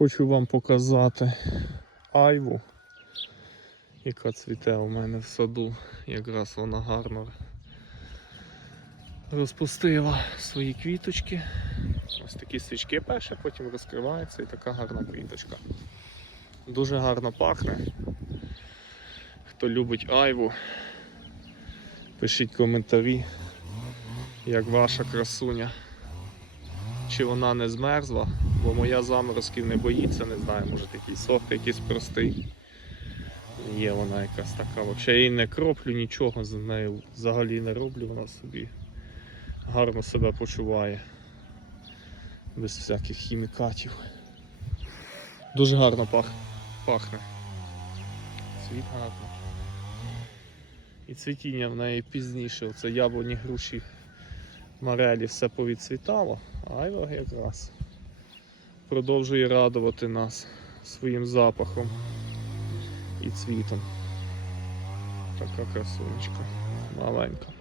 хочу вам показати айву, яка цвіте у мене в саду. Якраз вона гарно розпустила свої квіточки. Ось такі свічки перші, потім розкривається і така гарна квіточка. Дуже гарно пахне. Хто любить айву, пишіть коментарі, як ваша красуня. Чи вона не змерзла, бо моя заморозків не боїться, не знаю, може такий сорт якийсь простий. Є вона якась така. Взагалі її не кроплю, нічого з нею взагалі не роблю, вона собі гарно себе почуває. Без всяких хімікатів. Дуже гарно пах... пахне. Цвіт гарно. І цвітіння в неї пізніше. Оце яблуні груші Марелі все повідцвітало, а айва якраз продовжує радувати нас своїм запахом і цвітом. Така красунечка маленька.